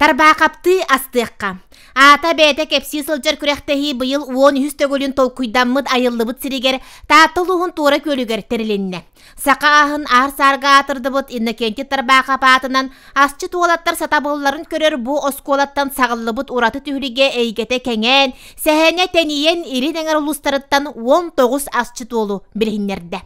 Тарбақапты астыққа. Ата бәйті кепсі сылжар күрәқтәхи бұйыл 10 төгілін толкуйдаммыд айыллыбыд сірігер таттылуғын тура көлігер тәріленне. Сақа ахын ар сарға атырды бұд иннекенті тарбақап атынан асчы туалаттар сатабылларын көрер бұ осколаттан сағыллыбыд ураты түйіліге әйгеті кәңен, сәхәне тәниен ирин әңір ұлыстарыттан 19 асчы туолу білгіннерді.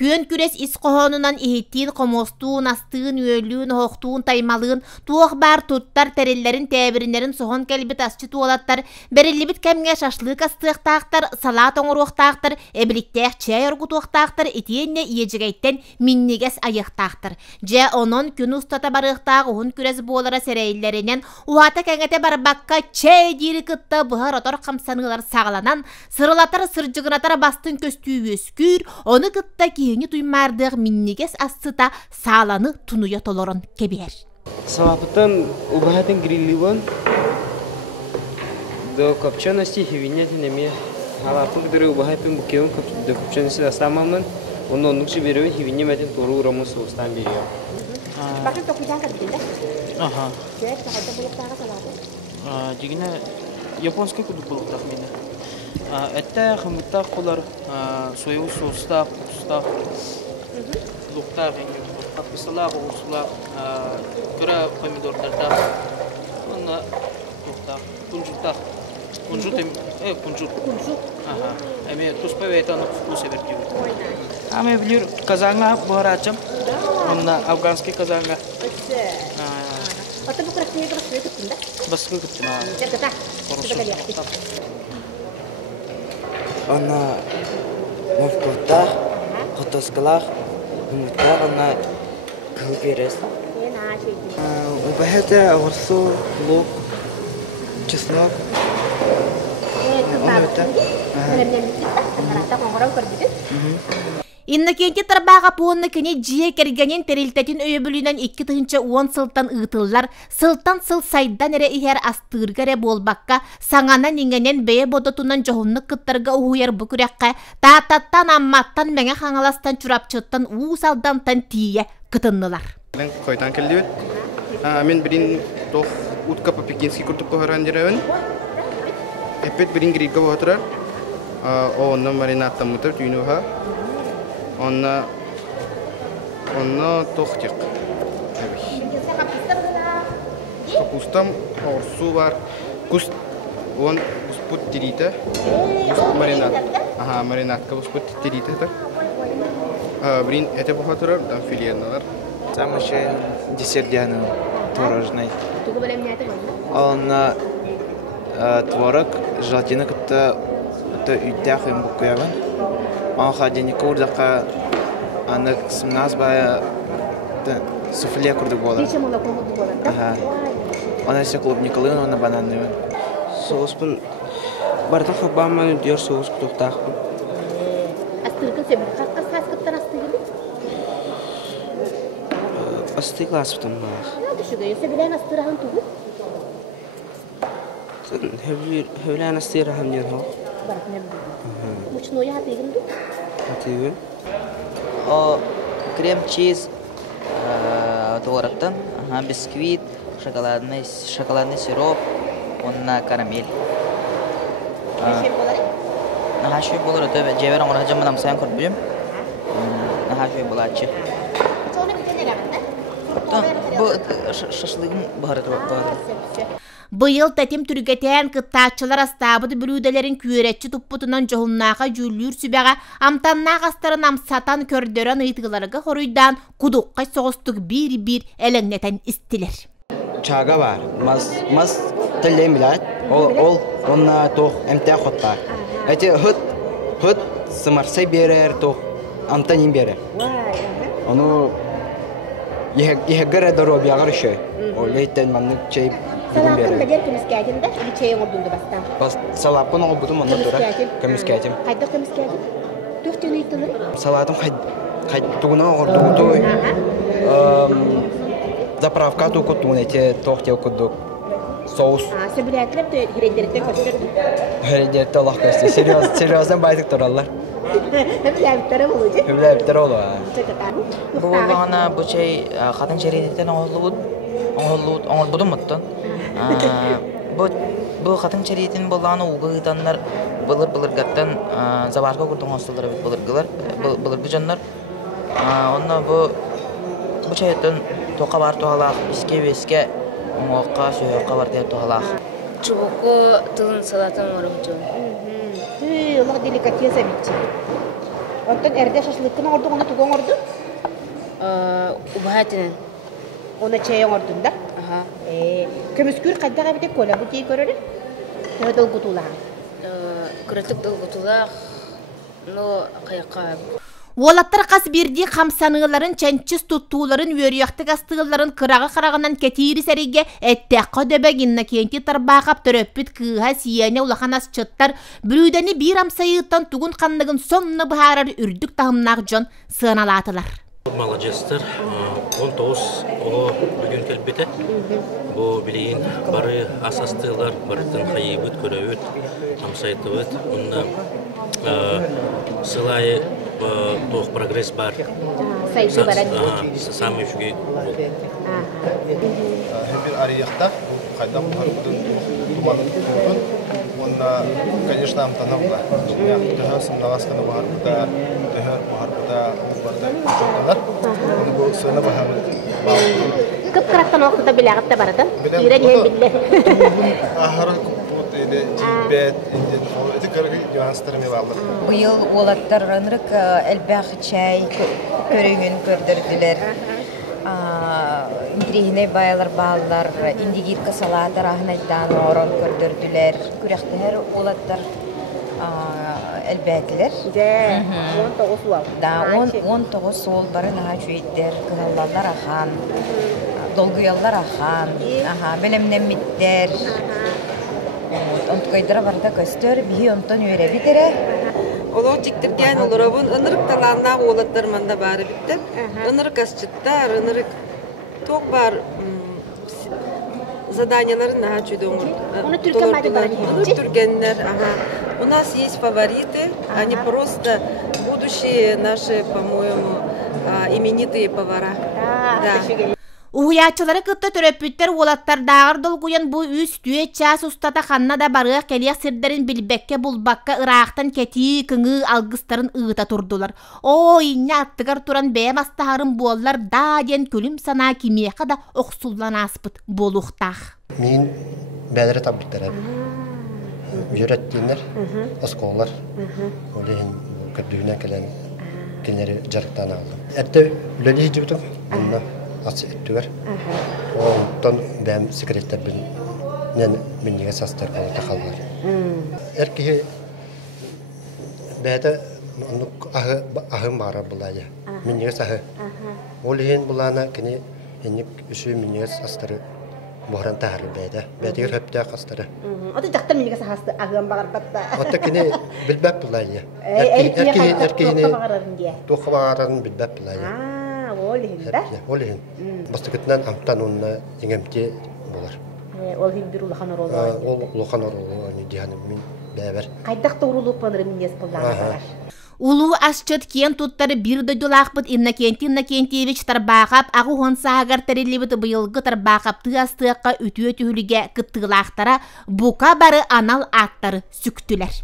Күн күрес ис қоғонынан ихиттин қомостуын, астығын, өлүүн, хоқтуын, таймалығын, туох бар туттар, тәреллерін, тәбірінерін, соғын кәлбет асчы туалаттар, бәрілібіт кәмге шашлық астықтақтар, салат оңыруқтақтар, әбіліктәқ чай орғытуқтақтар, етиенне иежігейттен миннегес айықтақтар. Жа онын күн ұстата барықтақ ұғын күрес болара сәрәйлерінен, уата кәңете барбаққа чай дейірі күтті бұғар отор қамсанығылар сағаланан, сырылатар сыржығынатар бастың көстүү өскүр, оны күтті Ені туймардық миннегес астыта сағаланы тұнуя толорын кебер. Салапыттан убахатын грилливан до копчености хивинетін еме халапын кдыры убахайпын букевын до копчености дастамамын, оны оннықшы беруін хивинеметін тору ұрамын соғыстан беруін. Бақын тоқудан қадденді? Аха. Жөйт тағайда бұлықтағы салаты? Дегіне японскай күді бұлықтақ мені. Әтті қымыттақ қолар соевый соустақ, құтыстақ, луқтақ, қатпысылақ, оғысылақ, күрі помидордардақ, оны луқтақ, күнжуттақ, күнжут. Әме тұспай әйтаны вкус әбірдеуі. Әме білер казанға бұғар ачым, оны афганский казанға. Оты бұқырық не бұрық күттін да? Басқы күттін. Она мовкота, хотоскалах, мута, она кылперес. Убахете огурцу, лук, чеснок. Иннекенте тарбаға пуынны кене жие кергенен терилтетін өйөбілінен 2 тыгынча 10 сылтан ұйтылар, сылтан сыл сайдан әрі ихер астыргары болбаққа, саңанан иңенен бәе бодотунан жоғынны кыттарға ұхуяр бүкірекқа, таататтан амматтан мәңе қаңаластан чурапчыттан уысалдантан тие кытыннылар. Мен қойдан келдеуін. Мен бірін тоқ утка по-пекински күртіп қойыран жеревін. Эпет бірін гридға отырар. Оғынна маринаттан мұтыр түйінуға. Онна тоқтық. Капустам орсу бар. Куст он успут тирита. Маринад. Ага, маринадка успут тирита. Брин это бухатура, там филианалар. Там еще десерт диану творожный. Он творог, желатина как-то үйтәқ им букуявын. Он ходение курдака, она смназ бая суфле курдук бола. Ага. Он еще клубникалы, он на бананы. Соус пun бартах хабама диор соус кутуктах. Астыргы сен қасқас қасқыптан астыгы? Асты класс потом бах. Düşüge, sebelen astırağın tuğu? Hevlen astırağım diyor ha. Barak ne bileyim. Muçnoya hatayım du? Hatayım. O крем чиз творогтан, бисквит, шоколадный сироп, он на карамель. Нахашуй болар өтөбе жебер оңора жамадам сайын көрүп жүрөм. Нахашуй болачы. Çoğuna bir tane geldi. Bu şaşlığın baharatı var. Быйыл тәтем түргетен кыттачылар астабыды бүрүделерин күөретчи туппутунан жоғыннаға жүллүр сүбәға амтаннақ астарын амсатан көрдөрөн ыйтығыларыға хоруйдан кудуққай соғыстық bir әліңнетен істілер. Чага бар, мас тілден білет, ол онна тоқ әмтә қоттар. Әте хүт сымарсай берер тоқ амтанин берер. Оны ехегер әдірі бияғыр үші. Ол әйттен маннық чай Салапын бәдер көміскәтімді, или чайын ордунды бастан? Салапын оғы бұдым, онна тұра көміскәтім. Қайда көміскәтім? Төқтен үйтілір? Салатым туғына оғырды той. Заправка туғы туғын әте тоқтел күдік. Соус. Сөбіләтіліп хереддереттен көстірді? Хереддерді Allah көсті. Сериоздан байдық тұралар. Хөбіләбіттері болуды? Хөбіләбіттері олу. Bu bana bu şey kadın şerideten oğlu оңор будum muttun. Bu katın çeriyetin bolağını uğuğudanlar bılır gattan zabarga kurdun hostalları bılırgı canlar. Onunla bu çayettin toka var tohalaq, iske veske muğaqqa söğüqqa var diye tohalaq. Çubuğu tığın salatın orucu. Allah delikatiyese bitti. Ondan erde şaşlıkını ordu, onu tuğun ordu? Ubahatinen. Ona çayın ordunda? Kömüskür kaddağa bir de kola bu diye görürüm. Ne dolgutulağı? Kırıtık dolgutulağı. No kayakka. Olattar qas birdi xamsanıların çençiz tuttuğların vörüyaktık astığların kırağından ketiri serige etteqqa döbeginna kenti tarbaqap töröppüt kıha siyene ulaqan as çıttar bürüdeni bir amsayıttan tugun qandığın sonuna baharar ürdük tahımnaq jon sığanalatılar. Молодецтер, 19 o bugün kelbete. Bu bileğin barı asastığlar, barıtın hayıbıt, körevüt, amsaytıvıt. Onunla sılay toğ progres var. Sayısı baran. Sami şüge. Hepin arayakta, kaydan buharıdın, dumanın tutun. Onda, конечно, amtanakla. Tühör sınavaskanı buharıda, tühör buharıda, çoktalar. Onu bu sığına baharıda bağlı. Kıpkıraktan oqıda bilağıtta baradın. İren hem bille. Ahara kuput ede, cibet, indin, eti kırgı yuanstırmı bağlı. Bu yıl oğlatlar ranırık elbaq çay körüğün kördürdüler. İndirihine bayalar bağlılar, indigir kasalatlar ahmettan oran kördürdüler. Kürekte her oğlatlar elbaqtiler. 19 sol. Da 19 sol barın aha çüyetler, kıhallarlar ahan, dolguyallar ahan, belemden mitler. Ontkaydıra barda köstör, bihi ontan öyle bitere. Олар жиктирген оларабын ынырык таланна оолаттар манда бары биттер. Ынырык асчыттар, ынырык ток бар заданияларын наха чүйдөңөр. Оны түрген мады бар Оны түргеннер, У нас есть фавориты, они просто будущие наши, по-моему, именитые повара. Да. Uhuyaçıları kıtta töröpütler olattar dağır dolguyan bu üst düğe ças ustata xanna da barıya keliyak sirderin bilbekke bulbakka ırağıqtan keti kıngı algıstarın ığıta turdular. O inne attıgar turan beyem astaharın bollar da den kölüm sana kimiyaka da oqsullan aspıt boluqtaq. Min bədərə tabletlər abi. Öğretmenler, oskolar, olehin kördüğüne gelen kendileri jarıktan aldım. Ette lölü hicibdim, bununla atsı ettüver. Ondan ben sekretler bilinen minniğe sastır kalı takallar. Erkeği bәді ahı mağara bulayı, minniğe sahı. Olehin bulana kini hennik üsü minniğe sastırı Muharan taharlı bəydə. Bəydə yer hepdə qastırı. O da daqtar minniğe sahastı ahıyan bağır batta. O da kini bilbək bulayı. Erkeğini toqa bağırın bilbək bulayı. Olehin da? Olehin. Bastıqıtından amtan onunla yengemti bolar. Olehin bir ulaqan orolu. Ol ulaqan orolu diyanım min bəyber. Qaydaq doğruluq panırı minniğe spıldanı. Ulu asçıt kiyen tuttarı bir dödülaqbıt innakentiyevich tarbaqab ağı honsahagar terillibit bıyılgı tarbaqab tığastıqqa ütüye tühülüge kıttığılaqtara buka barı anal attarı süktüler.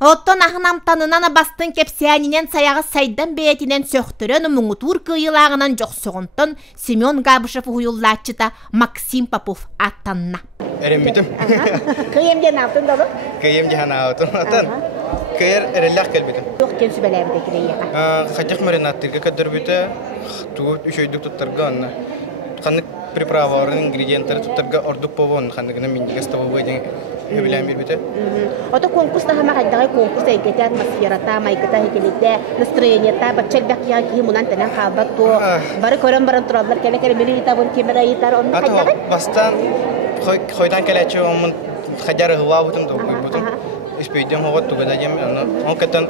Otton ahınam tanınan bastın kepsiyaninen sayağı saydan beyetinen söktürön muğutur kıyılağınan joqsoğunton Semyon Gabışov huyullatçıta Maksim Popov attanna. Erembitim. Kıyım gen altın dolu? Kıyım gen altın atan. Kıyır erellak kelbitim. Yok gen sübelerde kireyya. Xacaq marinattirga kadarbite tuğut üşöydük tuttarga anna. Kanık приправаларын ингредиенттары туттарга ордук повон ханныгына миндиге ставовый ден хөбилән бирбите. Ото конкурста хама кайдагы конкурс әйгәтә атмосферата майгыта хикелетә настроениета баччал бакия ки мунан тәнән хабат то бары көрән баран торалар келе милита бон кемера итар он кайдагы. Бастан хойдан келәче он хаҗары хыва бутым да бутым. Испейдем хогот тугада җем он кәтән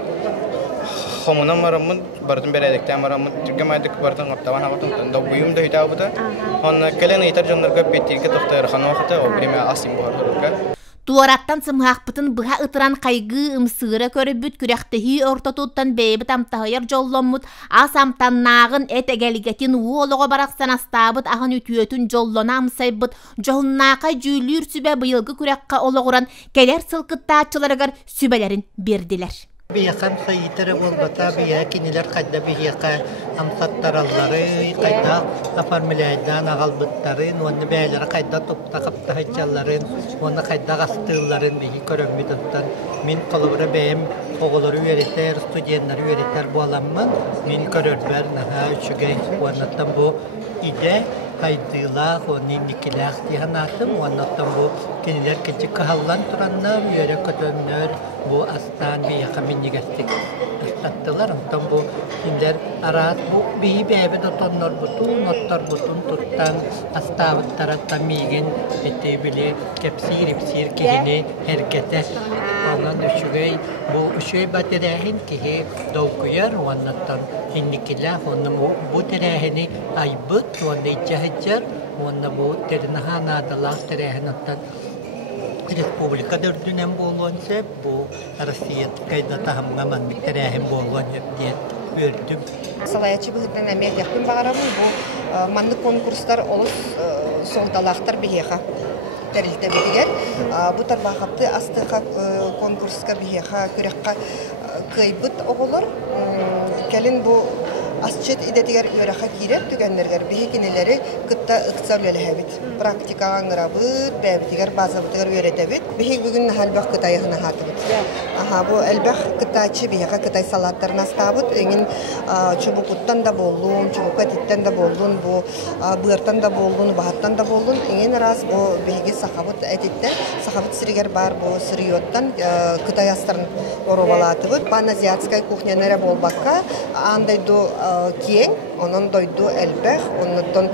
Homunam maramın bardın beledikten maramın Türkmen'deki bardın ortavan havatın da buyum da hitap eda. Ona kelen itar jonlarga petirke tohtar xana vaqta o birime asim bu harda. Туараттан сымхақпытын бұға ытыран қайғы ымсыра көрібіт күрәқтіхи ортотуттан бейбіт амтағайар жолломмут ас амтаннағын әт әгәлігетін уолығы барақсан астабыт ағын үтіөтін жоллона амсайбыт жоғыннақа жүйлір сүбә бұйылғы күрәққа олығыран кәлер сылқыттаатчыларығар сүбәлерін берділер. Бияқам сайытары болбата бия кинилер қайда бияқа амсаттараллары, қайда оформляйдан ағалбыттарын, оны бәйлері қайда топта қапта хачаларын, оны қайда ғастыларын бейі көрімбедіттен. Мен қолыбыры бәйім оғылары өретер, студенттері өретер боламын, мен көрірбер наға үшігей, онаттан бұл иде хайдылақ, оны никіләқ дейханатым, онаттан бұл кинилер кечі қағалан тұраннам, өре көтөннөр, bu astan bir yakamin nigestik astattılar ondan bu kimler arat bu bir bebe de tonlar butun notlar butun tuttan astavut tarafta migin etebili kepsir kihini herkete ondan düşügey bu şey baterehin ki dokuyar ondan innikila ondan bu terehini aybut ondan içehcer ondan bu ternaha adalah terehinattan Республика дөрдүнен болғанса, бұл Россия қайда тағымғаман біктерәхім болған деп өрдім. Салаячы бұғыттан әмек яқпен бағарамын, бұл манны конкурстар олыс солдалақтар бейеға тәрілті бедігер. Бұл тарбақапты астыға конкурсқа бейеға көрекқа көйбіт оғылыр. Кәлін бұл Асчет идетигер йораха кирер түгеннергер бейкинелери кытта ыксавлелебит. Практикага аңырабыт, бәбитигер базабытыгер өретебит. Бейк бүгүн халбах кытайыгына хатыбыт. Бу элбах кытайчы бейка кытай салаттарына стабыт. Эңин чубукуттан да болдун, чубукатиттен да болдун, бу быыртан да болдун, бахаттан да болдун. Эңин раз бу бейге сахабыт этиттен, сахабыт сиригер бар бу сырыйоттан кытай астарын оробалатыбыт. Паназиатскай кухнянере болбакка андайду кең, онон дойду элбэх, оннотон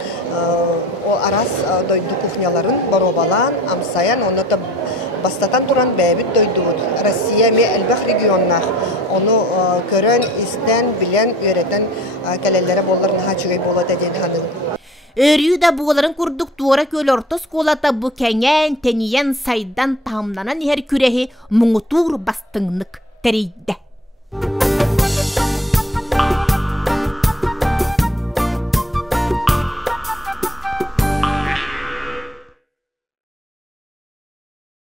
арас дойду кухняларын боробалан, амсаян, оннота бастатан туран бәбит дойду. Россия ме элбэх регионнах, оны көрөн, истен, билен, өретен кәлелері боларын хачугай болады ден ханын. Өрү да буоларын курдук туора көл ортос колата бу кәңән, тәниен сайдан тамнанан ер күрәһи муңутур бастыңнык тәрейді.